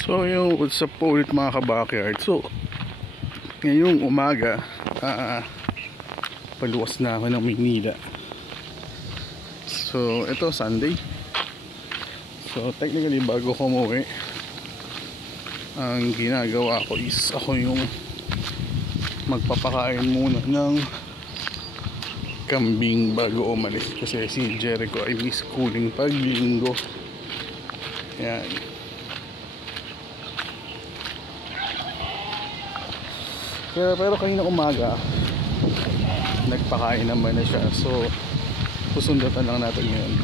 So yung what's up po ulit mga ka-backyard. So ngayong umaga paluwas na ako ng Maynila. So ito Sunday. So technically bago ko umuwi, ang ginagawa ko is ako yung magpapakain muna ng kambing bago umalis, kasi si Jericho ay may schooling pag linggo. Yan. Pero kanina umaga nagpakain naman na siya, so susundatan lang natin ngayon.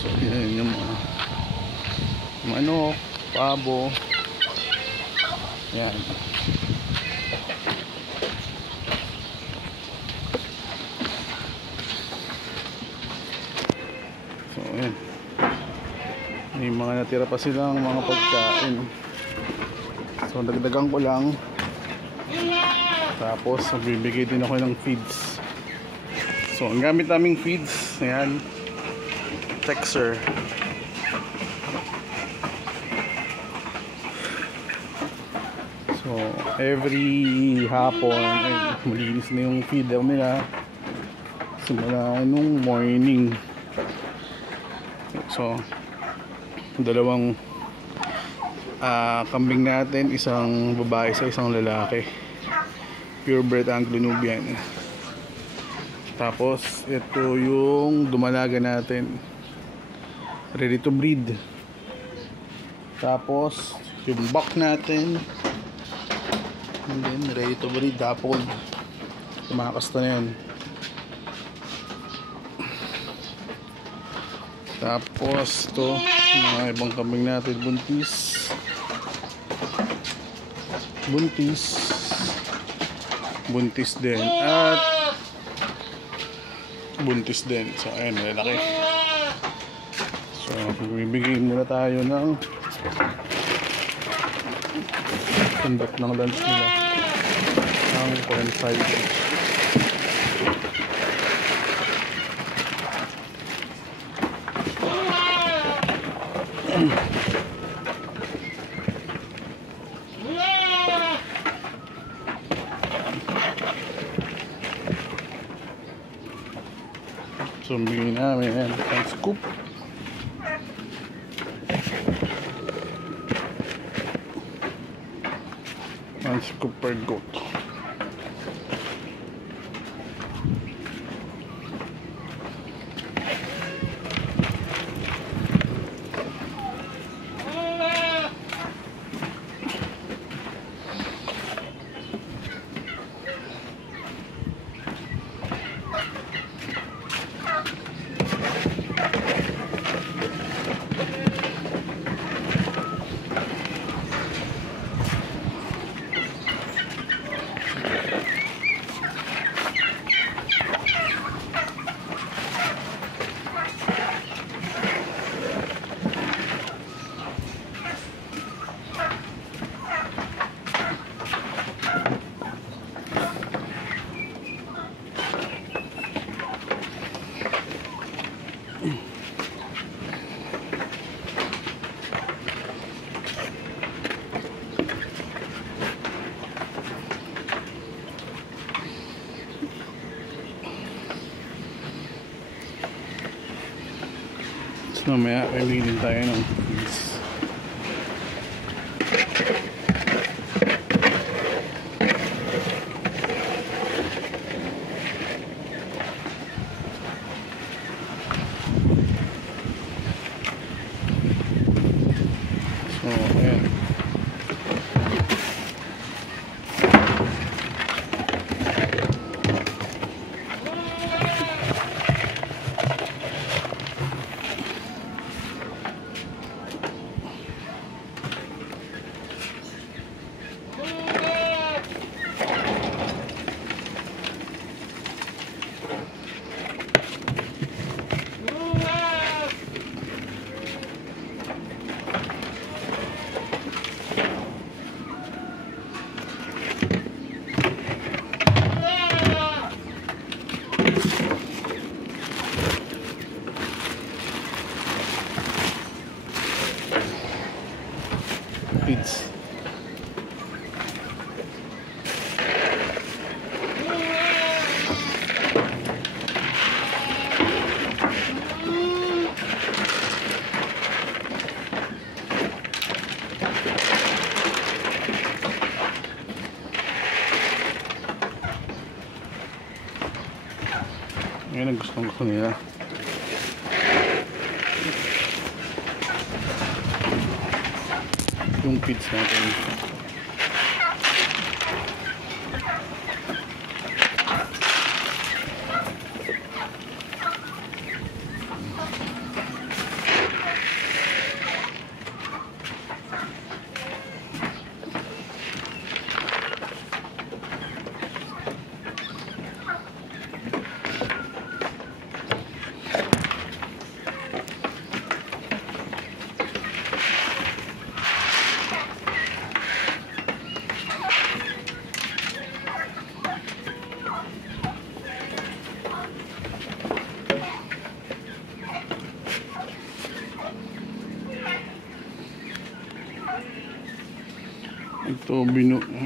So yun yung mga manok, pabo, yan. So yan, may mga natira pa silang mga pagkain, so dagdagan ko lang. Tapos magbibigay din ako ng feeds. So ang gamit naming feeds, ayan, Texer. So every hapon ay malinis na yung feed nila simula nung morning. So dalawang kambing natin, isang babae sa isang lalaki, purebred Anglo-Nubian. Tapos ito yung dumalaga natin, ready to breed. Tapos yung buck natin, and then ready to breed, dappled. Tumakas na yan. Tapos ito mga ibang kambing natin, buntis din at buntis din. So ayun, malaki. So bibigay muna tayo ng tundok ng lunch nila ng 0.5. So bigyan namin yan ang scoop. Ang scoop per goat. Mamaya pamilin tayo ng feeds. So ayan, feeds. Yan ang gusto nila. Yung feeds natin.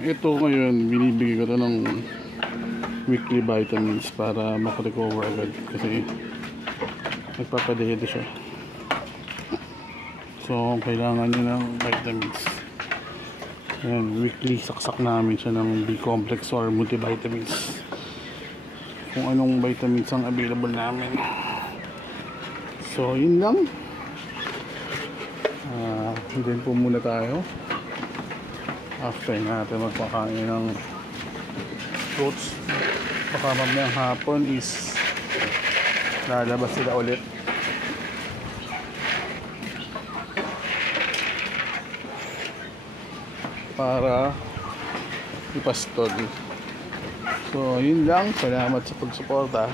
Ito ngayon binibigay ko to ng weekly vitamins para makarecover agad kasi nagpapadehito siya. So kailangan niya ng vitamins. Ayan, weekly saksak namin siya ng B-complex or multivitamins. Kung anong vitamins ang available namin. So yun lang. Then po muna tayo. After natin magpakain ng fruits, baka mamayang hapon is lalabas sila ulit para ipastol. So yun lang, salamat sa pagsuporta.